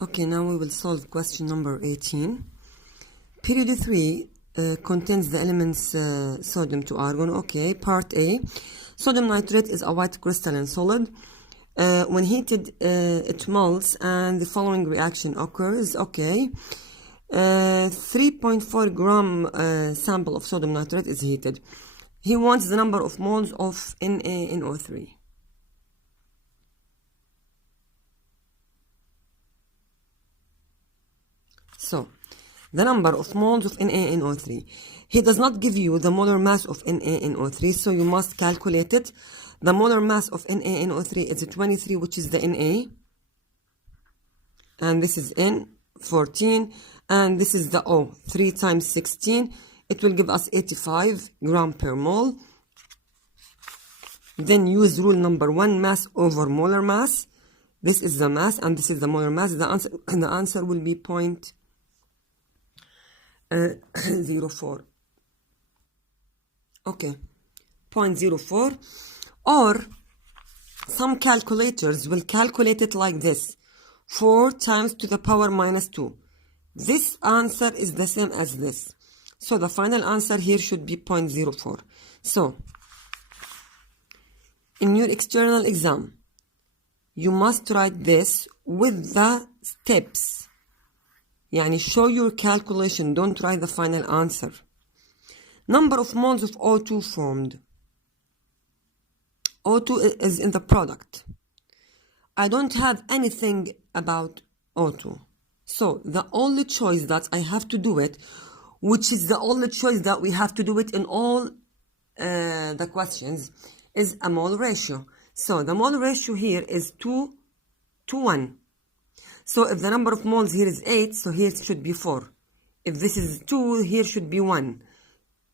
Okay, now we will solve question number 18. Period 3 contains the elements sodium to argon. Okay, part A. Sodium nitrate is a white crystalline solid. When heated, it melts and the following reaction occurs. Okay. 3.4 gram sample of sodium nitrate is heated. He wants the number of moles of NaNO3. So, the number of moles of NaNO3. He does not give you the molar mass of NaNO3, so you must calculate it. The molar mass of NaNO3 is 23, which is the Na. And this is N, 14. And this is the O, 3 times 16. It will give us 85 gram per mole. Then use rule number 1, mass over molar mass. This is the mass and this is the molar mass. The answer will be 0.04. Okay, 0.04. Or some calculators will calculate it like this: 4 times to the power minus 2. This answer is the same as this. So the final answer here should be 0.04. So, in your external exam, you must write this with the steps. Yani show your calculation, don't write the final answer. Number of moles of O2 formed. O2 is in the product. I don't have anything about O2. So the only choice that I have to do it, which is the only choice that we have to do it in all the questions, is a mole ratio. So the mole ratio here is 2 to 1. So if the number of moles here is 8, so here it should be 4. If this is 2, here should be 1.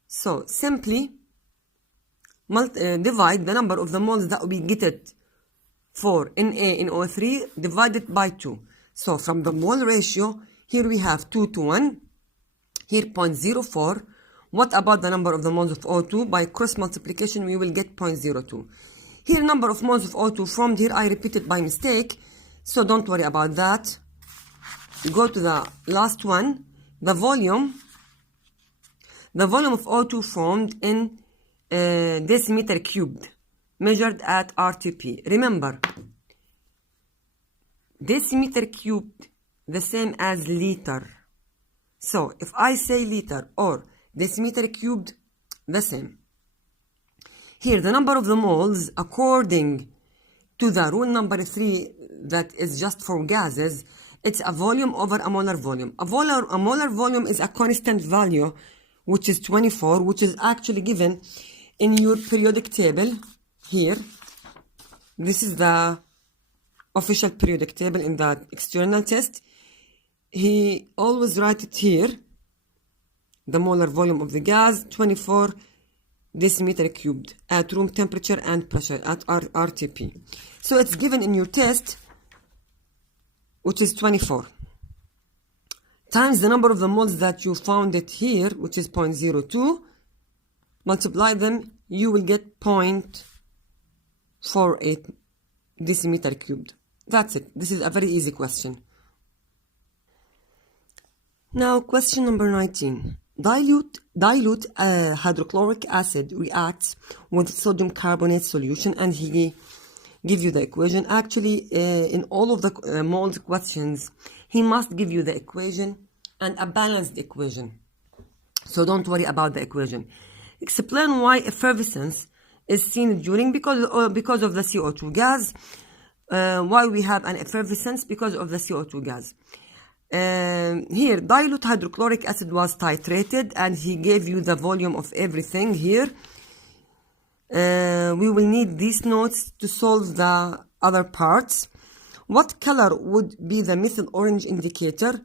So simply divide the number of the moles that we get it for NaNO3 divided by 2. So from the mole ratio, here we have 2 to 1, here 0.04. What about the number of the moles of O2? By cross multiplication, we will get 0.02. Here, number of moles of O2 formed. Here, I repeated by mistake, so don't worry about that. Go to the last one. The volume of O2 formed in decimeter cubed, measured at RTP. Remember, decimeter cubed, the same as liter. So, if I say liter or decimeter cubed, the same. Here, the number of the moles, according to the rule number 3, that is just for gases, it's a volume over a molar volume. A molar volume is a constant value, which is 24, which is actually given in your periodic table here. This is the official periodic table in the external test. He always write it here. The molar volume of the gas, 24 decimeter cubed at room temperature and pressure at RTP. So it's given in your test, which is 24, times the number of the moles that you found it here, which is 0.02. Multiply them, you will get 0.48 decimeter cubed. That's it. This is a very easy question. Now, question number 19. Dilute hydrochloric acid reacts with sodium carbonate solution, and he give you the equation. Actually, in all of the mold questions, he must give you the equation and a balanced equation. So don't worry about the equation. Explain why effervescence is seen during because of the CO2 gas. Why we have an effervescence? Because of the CO2 gas. Here, dilute hydrochloric acid was titrated, and he gave you the volume of everything here. We will need these notes to solve the other parts. What color would be the methyl orange indicator?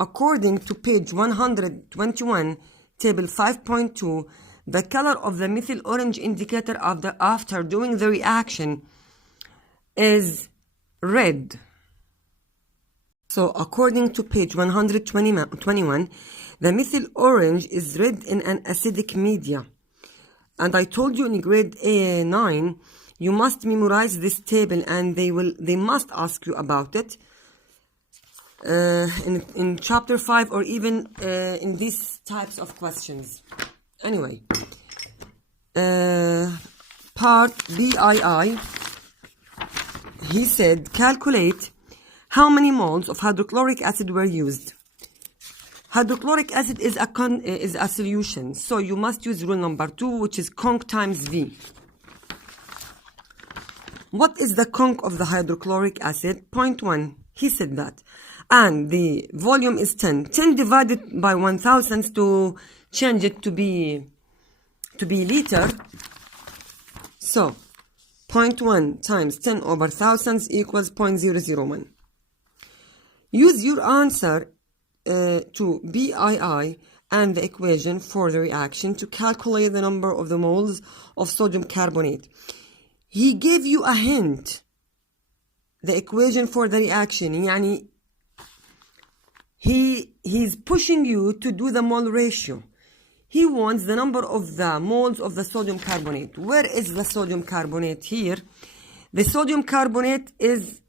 According to page 121, table 5.2, the color of the methyl orange indicator after doing the reaction is red. So according to page 121, the methyl orange is red in an acidic media. And I told you in grade 9, you must memorize this table and they must ask you about it. in chapter 5 or even in these types of questions. Anyway, part BII, he said calculate how many moles of hydrochloric acid were used. Hydrochloric acid is a solution, so you must use rule number 2, which is conc times V. What is the conc of the hydrochloric acid? 0.1. He said that. And the volume is 10. 10 divided by 1,000 to change it to be liter. So 0.1 times 10 over thousands equals 0.001. Use your answer to BII and the equation for the reaction to calculate the number of the moles of sodium carbonate. He gave you a hint. The equation for the reaction, يعني he's pushing you to do the mole ratio. He wants the number of the moles of the sodium carbonate. Where is the sodium carbonate here? The sodium carbonate is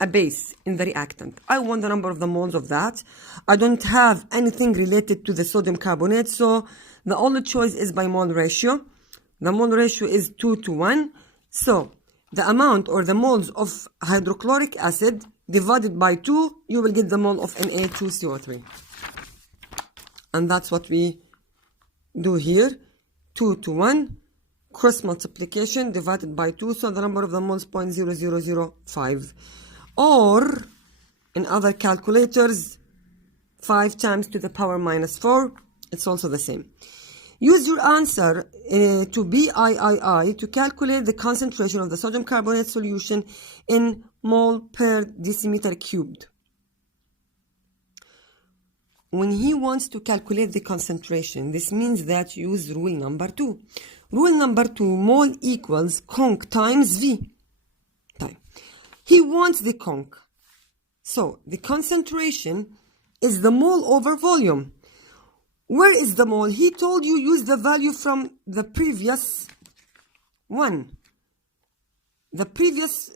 a base in the reactant. I want the number of the moles of that. I don't have anything related to the sodium carbonate, so the only choice is by mole ratio. The mole ratio is 2 to 1. So the amount or the moles of hydrochloric acid divided by 2, you will get the mole of Na2CO3. And that's what we do here. 2 to 1, cross multiplication divided by 2, so the number of the moles 0.0005. Or, in other calculators, 5 times to the power minus 4, it's also the same. Use your answer to BIII to calculate the concentration of the sodium carbonate solution in mole per decimeter cubed. When he wants to calculate the concentration, this means that you use rule number 2. Rule number 2, mole equals conc times V. He wants the conc. So the concentration is the mole over volume. Where is the mole? He told you use the value from the previous one. The previous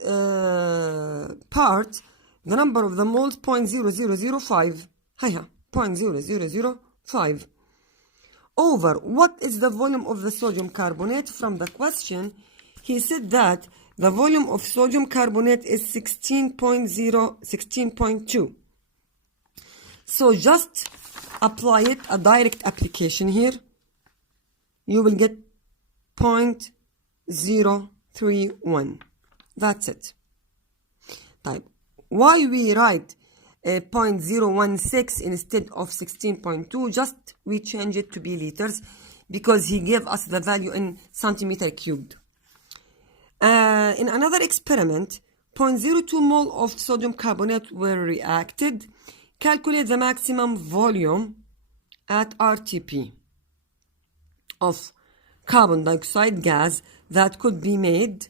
part, the number of the moles 0.0005. 0.0005. Over what is the volume of the sodium carbonate? From the question, he said that the volume of sodium carbonate is 16.2. So just apply it, a direct application here. You will get 0.031. That's it. Type. Why we write 0.016 instead of 16.2? Just we change it to be liters because he gave us the value in centimeter cubed. In another experiment, 0.02 mole of sodium carbonate were reacted. Calculate the maximum volume at RTP of carbon dioxide gas that could be made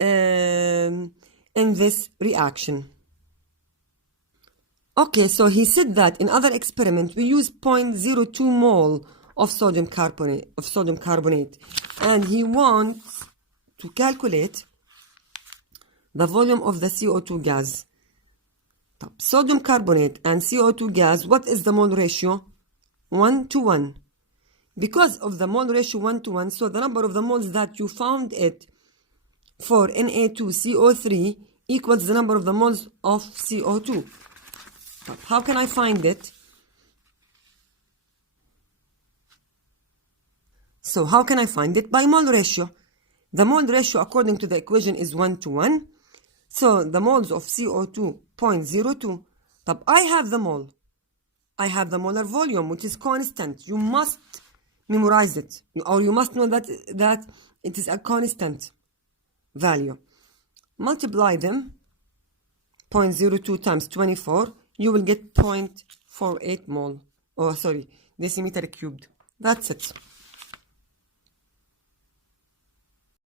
in this reaction. Okay, so he said that in other experiment we use 0.02 mole of sodium carbonate, and he wants to calculate the volume of the CO2 gas. Sodium carbonate and CO2 gas, what is the mole ratio? 1 to 1. Because of the mole ratio 1 to 1, so the number of the moles that you found it for Na2CO3 equals the number of the moles of CO2. How can I find it? So how can I find it? By mole ratio. The mole ratio according to the equation is 1 to 1. So the moles of CO2 0.02. I have the mole. I have the molar volume, which is constant. You must memorize it, or you must know that it is a constant value. Multiply them. 0.02 times 24. You will get 0.48 mole. Oh, sorry, decimeter cubed. That's it.